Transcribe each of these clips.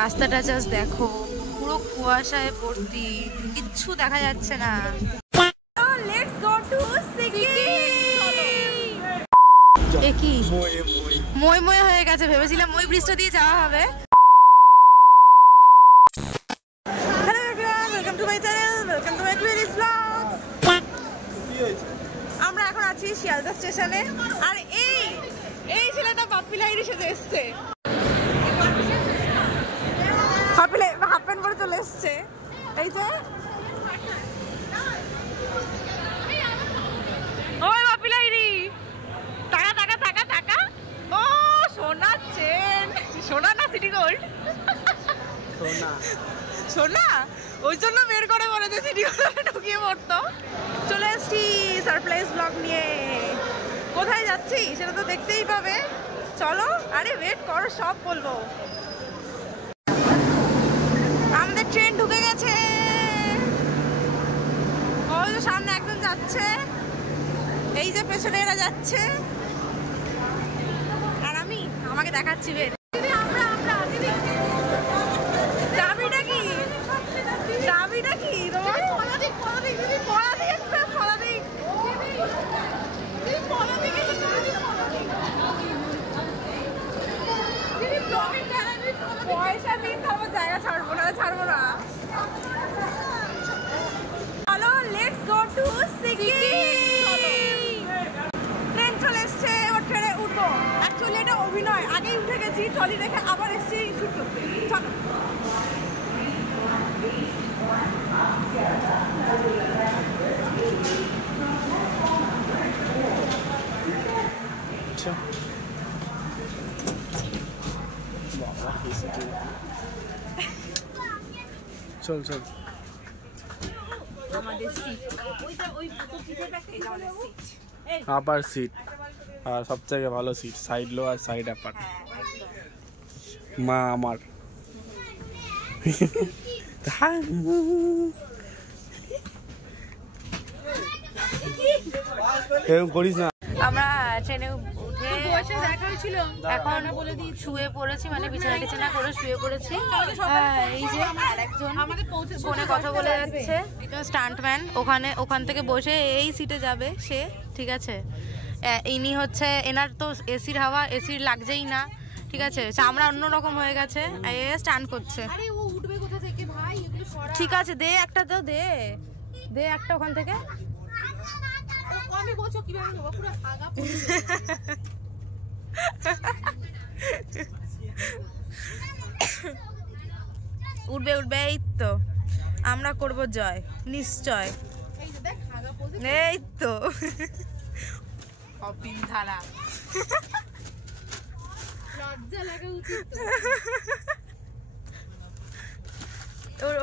রাস্তাটা জাস্ট দেখো, পুরো কুয়াশায় ভর্তি, কিচ্ছু দেখা যাচ্ছে না। Let's go to Sikkim. এ কি মই মই হয়ে গেছে, ভেবেছিলাম মই ব্রিজটা দিয়ে যাওয়া হবে। Hello everyone, welcome to my channel, welcome to my creative blog. আমরা এখন আছি শিয়ালদা স্টেশনে, আর এই ছেলেটা বাপ্পি লাহিড়ী সেজে এসছে। হাফ প্যান্ট পরে চলে এসছে। এই যে ওই বাপ্পি লাহিড়ী, টাকা টাকা টাকা টাকা। ও সোনা চেন, সোনা না সিটি গোল্ড? সোনা সোনা, ওই জন্য বের করে বলে যে সিটি গোল্ড ঢুকিয়ে পড়তো। চলে এসছি সারপ্রাইজ ব্লগ নিয়ে। কোথায় যাচ্ছি সেটা তো দেখতেই পাবে, চলো। আরে ওয়েট করো, সব বলবো। আমাদের ট্রেন ঢুকে গেছে, ওই যে সামনে একজন যাচ্ছে, এই যে পেছনে এরা যাচ্ছে, আর আমি আমাকে দেখাচ্ছি বের। দাবিটা কি তোমার? পয়সা দিন, আমার জায়গা ছাড়বো না। চলো let's go to Sikkim. Train চলে এসছে, এবার ট্রেনে উঠবো। অ্যাকচুয়ালি এটা অভিনয়, আগেই উঠে গেছি, ট্রলি রেখে আবার এসছি শুট করতে। চলো। চল চল। আপার সিট, আর সবথেকে ভালো সিট, সাইড লো আর সাইড আপার। মা আমার এরকম করিস না। আমরা ট্রেনে উঠে এখন শুয়ে পড়েছি, মানে বিছানা টিছানা করে শুয়ে পড়েছি। এই যে আরেকজন ফোনে কথা বলে যাচ্ছে, স্টান্টম্যান, ওখান থেকে বসে এই সিটে যাবে সে, ঠিক আছে। ইনি হচ্ছে, এনার তো এসির হাওয়া, এসির লাগছেই না, ঠিক আছে। চামড়া অন্যরকম হয়ে গেছে, স্টান্ট করছে। ঠিক আছে, দে একটা, তো দে একটা ওখান থেকে। উঠবে এই তো, আমরা করব জয় নিশ্চয়। এই তো ধারা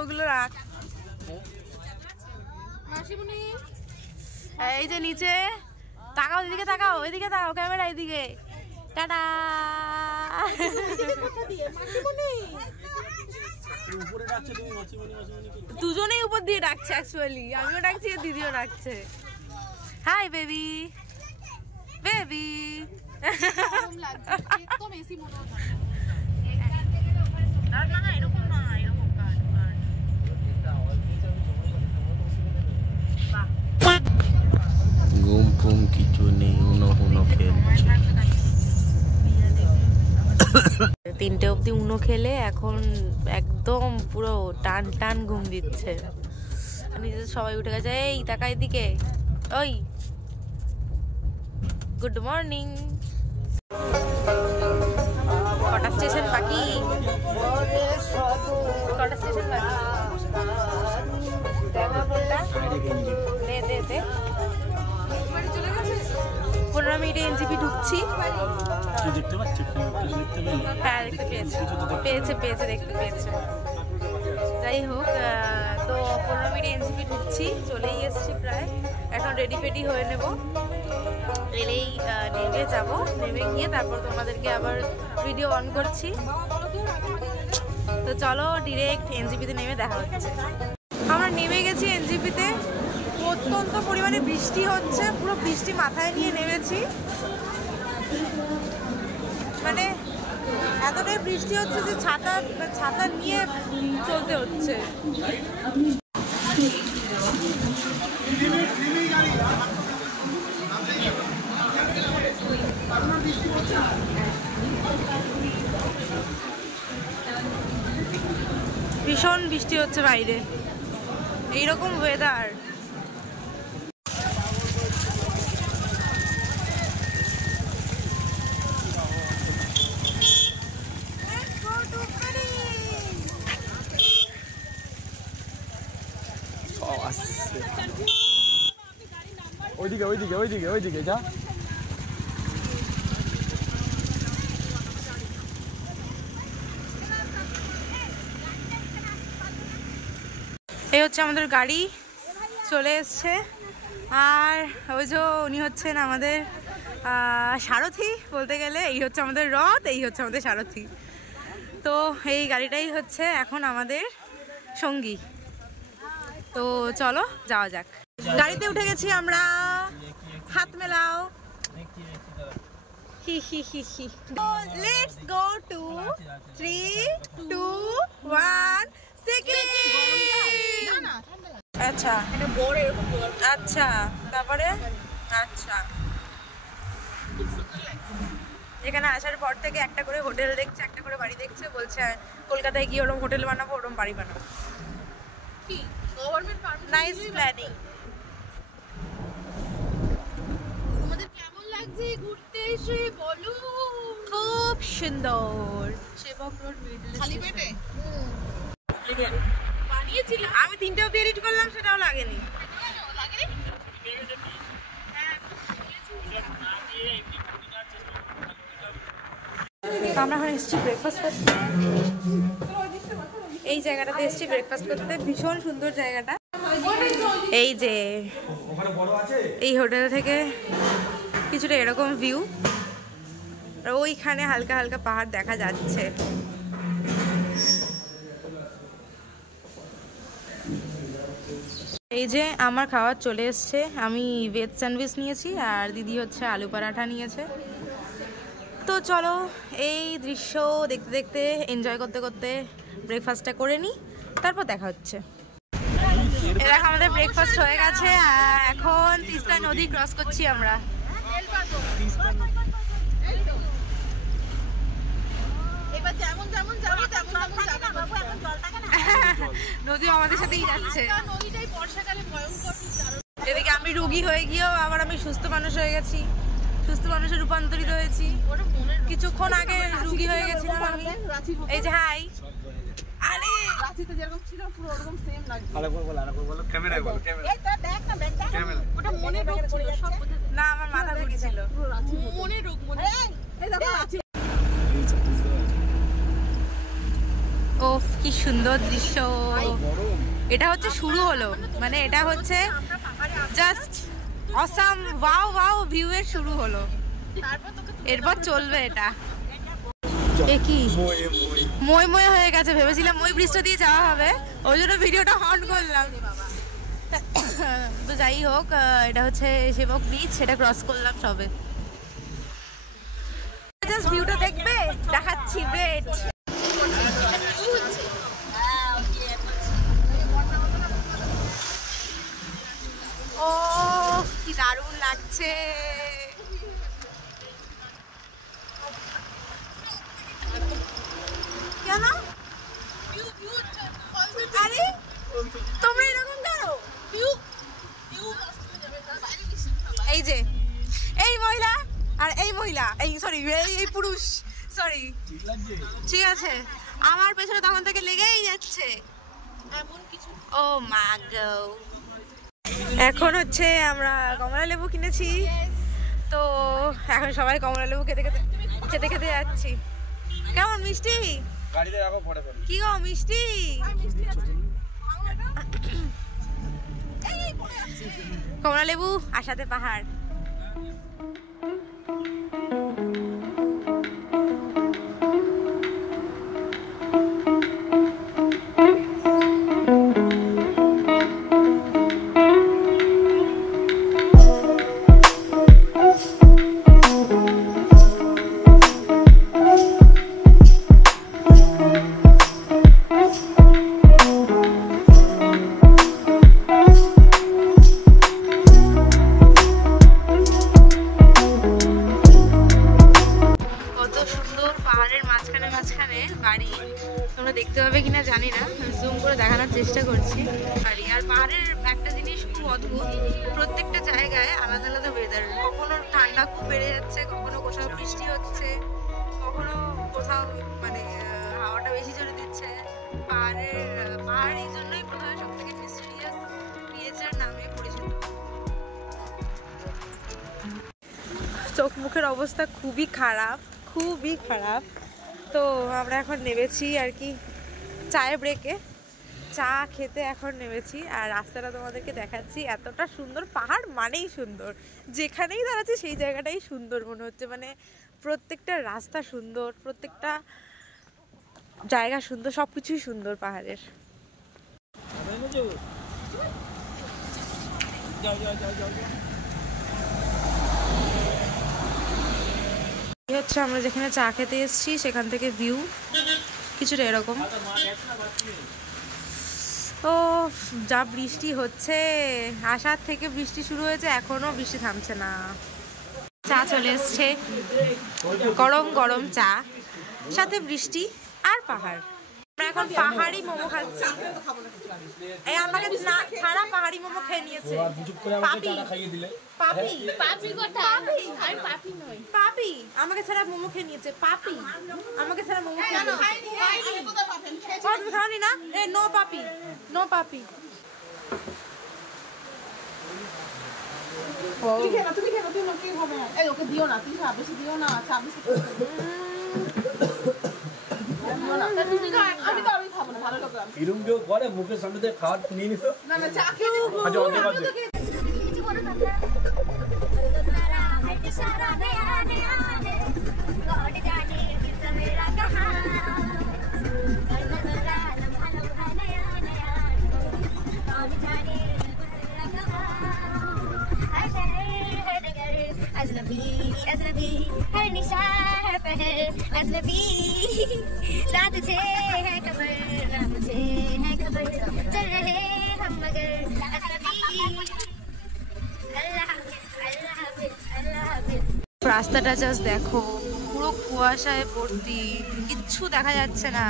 ওগুলো রাখ। এই যে নিচে তাকাও, এদিকে তাকাও, এদিকে তাকাও, ক্যামেরা এদিকে। টাটা। দুজনেই উপর দিয়ে ডাকছে, অ্যাকচুয়ালি আমিও ডাকছি, দিদিও ডাকছে। Hi baby, baby. ঘুম ফুম কিছু নেই, উনো খেলছে। 3টে অবধি উনো খেলে এখন একদম পুরো টান ঘুম দিচ্ছে। নিজে সবাই উঠে গেছে। এই তাকাই দিকে, ওই গুড মর্নিং। কটা স্টেশন বাকি? দে 15 মিনিটে এনজিপি ঢুকছি। হ্যাঁ দেখতে পেয়েছে। যাই হোক, তো 15 মিনিটে এনজিপি ঢুকছি, চলেই এসছি প্রায়। এখন রেডি ফেডি হয়ে নেব, এলেই নেমে যাব। নেমে গিয়ে তারপর তোমাদেরকে আবার ভিডিও অন করছি। তো চলো ডিরেক্ট এনজিপিতে নেমে দেখা হচ্ছে। আমরা নেমে গেছি এনজিপিতে, অত্যন্ত পরিমাণে বৃষ্টি হচ্ছে, পুরো বৃষ্টি মাথায় নিয়ে নেমেছি। মানে এতটাই বৃষ্টি হচ্ছে যে ছাতা নিয়ে চলতে হচ্ছে। ভীষণ বৃষ্টি হচ্ছে বাইরে, এইরকম ওয়েদার। ওইদিকে ওইদিকে ওইদিকে ওইদিকে যা। এই হচ্ছে আমাদের গাড়ি চলে এসছে, আর ওই যে উনি হচ্ছেন আমাদের সারথি বলতে গেলে। এই হচ্ছে আমাদের রথ, এই হচ্ছে আমাদের সারথি। তো এই গাড়িটাই হচ্ছে এখন আমাদের সঙ্গী। তো চলো যাওয়া যাক। গাড়িতে উঠে গেছি আমরা, হাত মেলাও। হি হি হি হি। লেটস গো টু 3 2 1 আচ্ছা আচ্ছা, তারপরে আচ্ছা এখানে আসার পর থেকে একটা করে হোটেল দেখছে, একটা করে বাড়ি দেখছে, বলছে কলকাতায় গিয়ে ওরকম হোটেল বানাবো, ওরকম বাড়ি বানাবো। কি গভর্নমেন্ট পারমিশন? Nice planning. তোমাদের কেমন লাগছে ঘুরতে এসে বলো? খুব সুন্দর। সেবক রোড মিডল খালি পেটে বানিয়েছিলাম আমি, 3টে অবধি এডিট করলাম, সেটাও লাগেনি। আমরা এখন এসেছি ব্রেকফাস্ট করতে, এই জায়গাটাতে এসেছি ব্রেকফাস্ট করতে। ভীষণ সুন্দর জায়গাটা। এই যে এই হোটেল থেকে কিছুটা এরকম ভিউ, আর ওইখানে হালকা হালকা পাহাড় দেখা যাচ্ছে। এই যে আমার খাবার চলে এসছে, আমি ভেজ স্যান্ডউইচ নিয়েছি আর দিদি হচ্ছে আলু পরাঠা নিয়েছে। তো চলো এই দৃশ্য দেখতে দেখতে এনজয় করতে করতে ব্রেকফাস্টটা করে নিই, তারপর দেখা হচ্ছে। এবার আমাদের ব্রেকফাস্ট হয়ে গেছে, আর এখন তিস্তা নদী ক্রস করছি আমরা। নদী আমাদের সাথেই যাচ্ছে। এদিকে আমি রুগী হয়ে গিয়েও আবার আমি সুস্থ মানুষ হয়ে গেছি, সুস্থ মানুষে রূপান্তরিত হয়েছি। কিছুক্ষণ আগে রুগী হয়ে গেছিলাম আমি। এই যে হাই, আরে রাঁচিতে যেরকম ছিল পুরো ওরকম সেম লাগছে। আরেকবার বলো ক্যামেরায় বলো, এটা দেখ না দেখ ওটা মনে রোগ ছিল সব। না আমার মাথা ঘুরছিল, পুরো রাঁচি মনে রোগ। মনে এই দেখো রাঁচি। ওফ কি সুন্দর দৃশ্য। এটা হচ্ছে শুরু হলো, মানে এটা হচ্ছে just awesome wow wow view এর শুরু হলো, এরপর চলবে এটা। কি মই মই হয়ে গেছে, ভেবেছিলাম মই বৃষ্টি দিয়ে যাওয়া হবে, ওই জন্য ভিডিওটা অন করলাম। তো যাই হোক, এটা হচ্ছে সেবক বিচ, সেটা ক্রস করলাম সবে। জাস্ট ভিউটা দেখবে, দেখাচ্ছি ওয়েট। ও কি দারুণ লাগছে। কেন আরে তোমরা এরকম করো? এই যে এই মহিলা আর এই মহিলা, এই সরি এই পুরুষ, সরি ঠিক আছে, আমার পেছনে তখন থেকে লেগেই যাচ্ছে এমন কিছু। ও মা গো। এখন হচ্ছে আমরা কমলা লেবু কিনেছি, তো এখন সবাই কমলা লেবু খেতে খেতে খেতে খেতে যাচ্ছি। কেমন মিষ্টি? কি গো মিষ্টি? কমলা লেবু আর সাথে পাহাড়। তোমরা দেখতে পাবে কিনা জানি না, জুম করে দেখানোর চেষ্টা করছি। আর পাহাড়ের একটা জিনিস খুব অদ্ভুত, প্রত্যেকটা জায়গায় আলাদা আলাদা ওয়েদার। কখনো ঠান্ডা খুব বেড়ে যাচ্ছে, কখনো কোথাও বৃষ্টি হচ্ছে, কখনো কোথাও মানে হাওয়াটা বেশি জোরে দিচ্ছে। পাহাড় এই জন্যই প্রথমে সব থেকে মিস্টেরিয়াস ক্রিয়েচার নামে পরিচিত। চোখ মুখের অবস্থা খুবই খারাপ, খুবই খারাপ। তো আমরা এখন নেমেছি আর কি চায়ের ব্রেকে, চা খেতে এখন নেমেছি। আর রাস্তাটা তোমাদেরকে দেখাচ্ছি, এতটা সুন্দর। পাহাড় মানেই সুন্দর, যেখানেই দাঁড়াচ্ছে সেই জায়গাটাই সুন্দর মনে হচ্ছে। মানে প্রত্যেকটা রাস্তা সুন্দর, প্রত্যেকটা জায়গা সুন্দর, সব কিছুই সুন্দর পাহাড়ের। হচ্ছে আমরা যেখানে চা খেতে এসেছি সেখান থেকে ভিউ কিছুটা এরকম। ও যা বৃষ্টি হচ্ছে, আসার থেকে বৃষ্টি শুরু হয়েছে, এখনো বৃষ্টি থামছে না। চা চলে এসছে, গরম গরম চা, সাথে বৃষ্টি আর পাহাড়। আমরা এখন পাহাড়ি মোমো খাচ্ছি। এই আমাকে না ছাড়া পাহাড়ি মোমো খেয়ে নিয়েছে। পাপি পাপি পাপি কোথা? আমি পাপি নই। পাপি আমাকে ছাড়া মোমো খেয়ে নিয়েছে। পাপি আমাকে ছাড়া মোমো খেয়ে নিয়েছে। আমি কোথা পাপি? তুমি খাওনি না? এ নো পাপি, নো পাপি। তুমি খেয়ে না, তুমি খেয়ে না, তুমি কি হবে? এই ওকে দিও না, তুমি বেশি দিও না, চা বেশি। এরকম কেউ করে মুখের সামনে দিয়ে খাওয়ার নিয়ে নিত না না চা খেয়ে আচ্ছা অর্ধেক অর্ধেক अजनबी अजनबी हर निशा हर पहर अजनबी ना तुझे है खबर ना मुझे है खबर चल रहे हम मगर अजनबी अल्लाह हाफिज अल्लाह हाफिज अल्लाह हाफिज। রাস্তাটা জাস্ট দেখো, পুরো কুয়াশায় ভর্তি, কিচ্ছু দেখা যাচ্ছে না।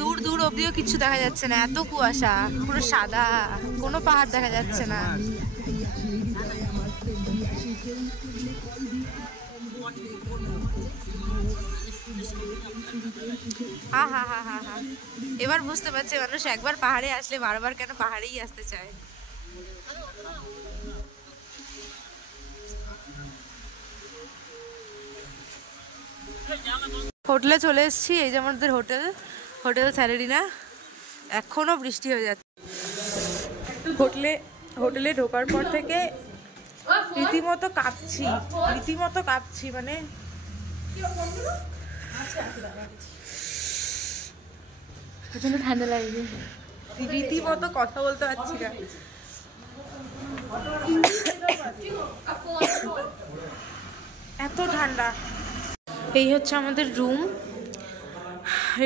দূর দূর অবধিও কিছু দেখা যাচ্ছে না, এত কুয়াশা, পুরো সাদা, কোনো পাহাড় দেখা যাচ্ছে না। হা হা হা হা হা, এবার বুঝতে পারছি মানুষ একবার পাহাড়ে আসলে বারবার কেন পাহাড়েই আসতে চায়। হোটেলে চলে এসেছি, এই যে আমাদের হোটেল, হোটেল স্যারেরিনা। এখনো বৃষ্টি হয়ে যাচ্ছে। হোটেলে ঢোকার পর থেকে রীতিমতো কাঁপছি, মানে ঠান্ডা লাগছে, রীতিমতো কথা বলতে পারছি না, এত ঠান্ডা। এই হচ্ছে আমাদের রুম,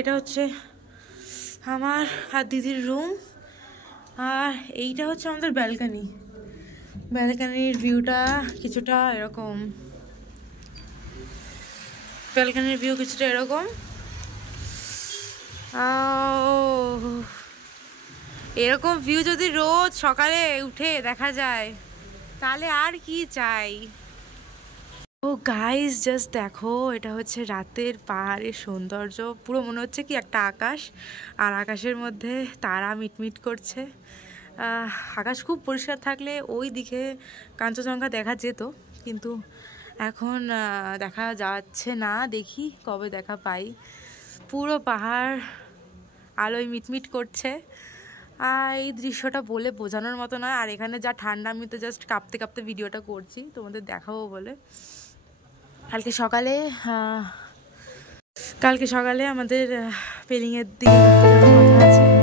এটা হচ্ছে আমার আর দিদির রুম, আর এইটা হচ্ছে আমাদের ব্যালকানি। ব্যালকানির ভিউটা কিছুটা এরকম, এরকম ভিউ যদি রোজ সকালে উঠে দেখা যায় তাহলে আর কি চাই। ও গাইস জাস্ট দেখো, এটা হচ্ছে রাতের পাহাড়ের সৌন্দর্য। পুরো মনে হচ্ছে কি একটা আকাশ, আর আকাশের মধ্যে তারা মিটমিট করছে। আকাশ খুব পরিষ্কার থাকলে ওই দিকে কাঞ্চনজঙ্ঘা দেখা যেত, কিন্তু এখন দেখা যাচ্ছে না। দেখি কবে দেখা পাই। পুরো পাহাড় আলোয় মিটমিট করছে, আর এই দৃশ্যটা বলে বোঝানোর মতো নয়। আর এখানে যা ঠান্ডা, আমি তো জাস্ট কাঁপতে কাঁপতে ভিডিওটা করছি তোমাদের দেখাবো বলে। কালকে সকালে আমাদের পেলিংয়ের দিকে কথা আছে।